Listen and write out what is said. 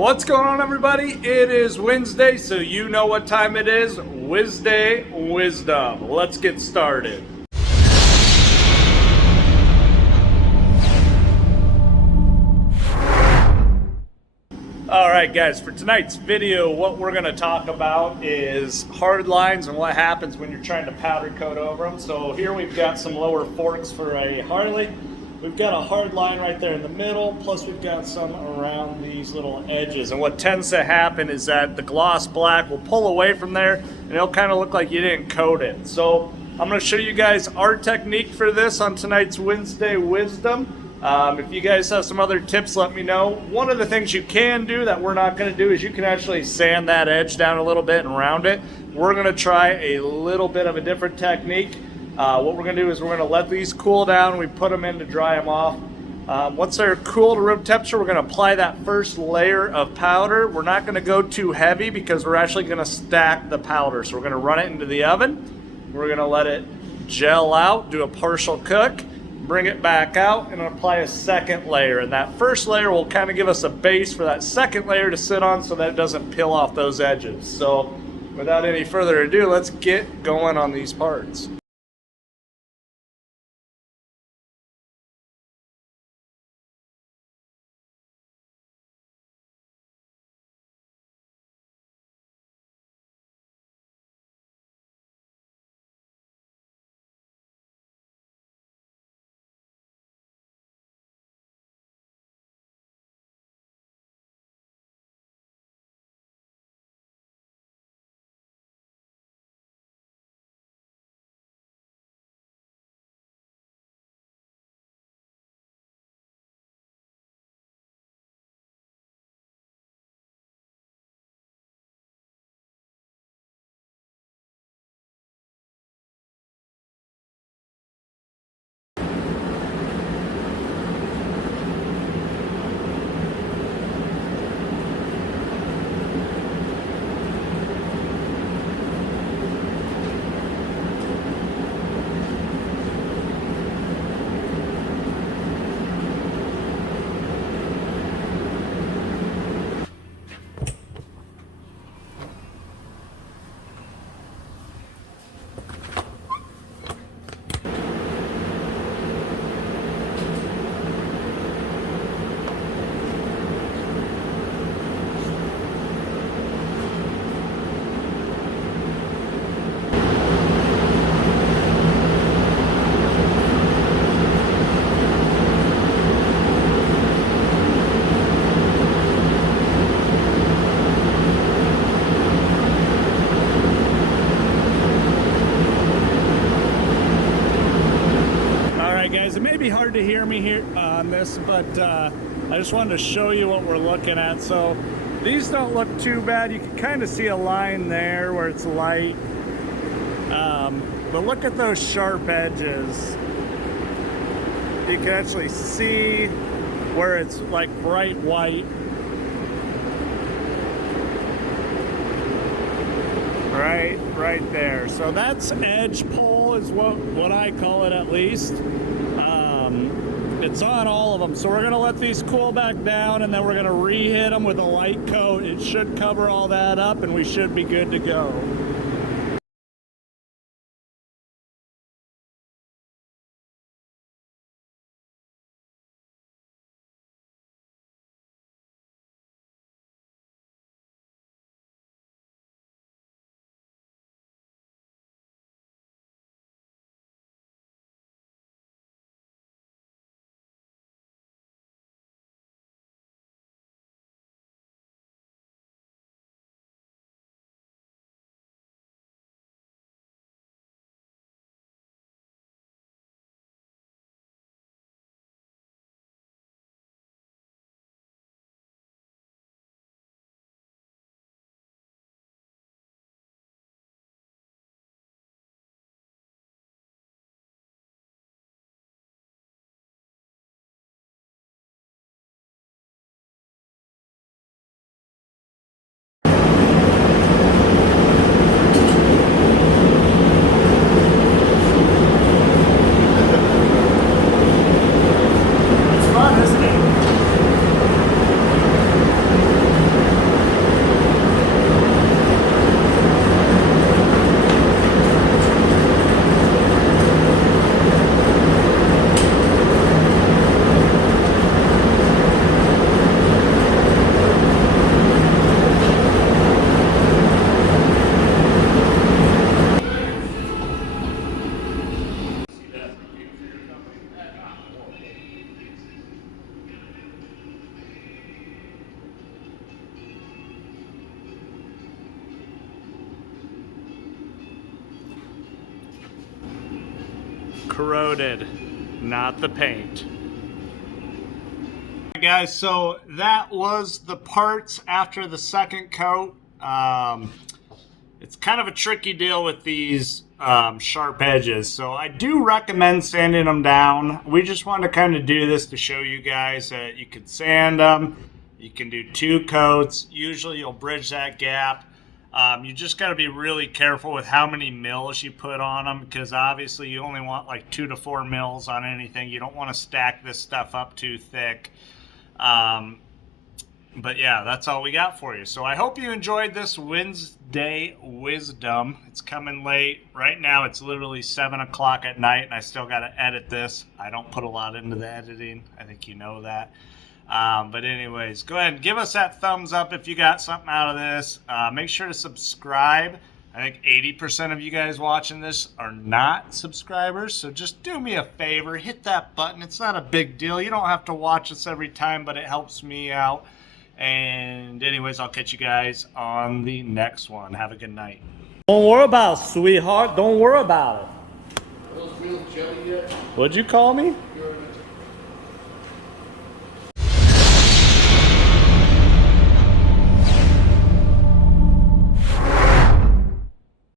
What's going on, everybody? It is Wednesday, so you know what time it is. Wednesday Wisdom. Let's get started. Alright guys, for tonight's video, what we're going to talk about is hard lines and what happens when you're trying to powder coat over them. So here we've got some lower forks for a Harley. We've got a hard line right there in the middle, plus we've got some around these little edges. And what tends to happen is that the gloss black will pull away from there and it'll kind of look like you didn't coat it. So I'm going to show you guys our technique for this on tonight's Wednesday Wisdom. If you guys have some other tips, let me know. One of the things you can do that we're not going to do is you can actually sand that edge down a little bit and round it. We're going to try a little bit of a different technique. What we're going to do is we're going to let these cool down. We put them in to dry them off. Once they're cool to room temperature, we're going to apply that first layer of powder. We're not going to go too heavy because we're actually going to stack the powder. So we're going to run it into the oven. We're going to let it gel out, do a partial cook, bring it back out, and apply a second layer. And that first layer will kind of give us a base for that second layer to sit on so that it doesn't peel off those edges. So without any further ado, let's get going on these parts. It may be hard to hear me here on this, but I just wanted to show you what we're looking at. So these don't look too bad. You can kind of see a line there where it's light, but look at those sharp edges. You can actually see where it's like bright white. Right there. So that's edge pull is what I call it, at least. It's on all of them. So we're going to let these cool back down, and then we're going to re-hit them with a light coat. It should cover all that up, and we should be good to go. corroded, not the paint. Guys, so that was the parts after the second coat. It's kind of a tricky deal with these sharp edges, so I do recommend sanding them down. We just wanted to kind of do this to show you guys that you can sand them. You can do 2 coats. Usually you'll bridge that gap. You just got to be really careful with how many mils you put on them, because obviously you only want like 2 to 4 mils on anything. You don't want to stack this stuff up too thick. But yeah, that's all we got for you. So I hope you enjoyed this Wednesday wisdom. It's coming late. Right now it's literally 7 o'clock at night and I still got to edit this. I don't put a lot into the editing. I think you know that. But anyways, go ahead and give us that thumbs up if you got something out of this. Make sure to subscribe. I think 80% of you guys watching this are not subscribers, so just do me a favor, hit that button. It's not a big deal. You don't have to watch us every time, but it helps me out. And anyways, I'll catch you guys on the next one. Have a good night. Don't worry about it, sweetheart. Don't worry about it. Are those wheels jelly yet? What'd you call me?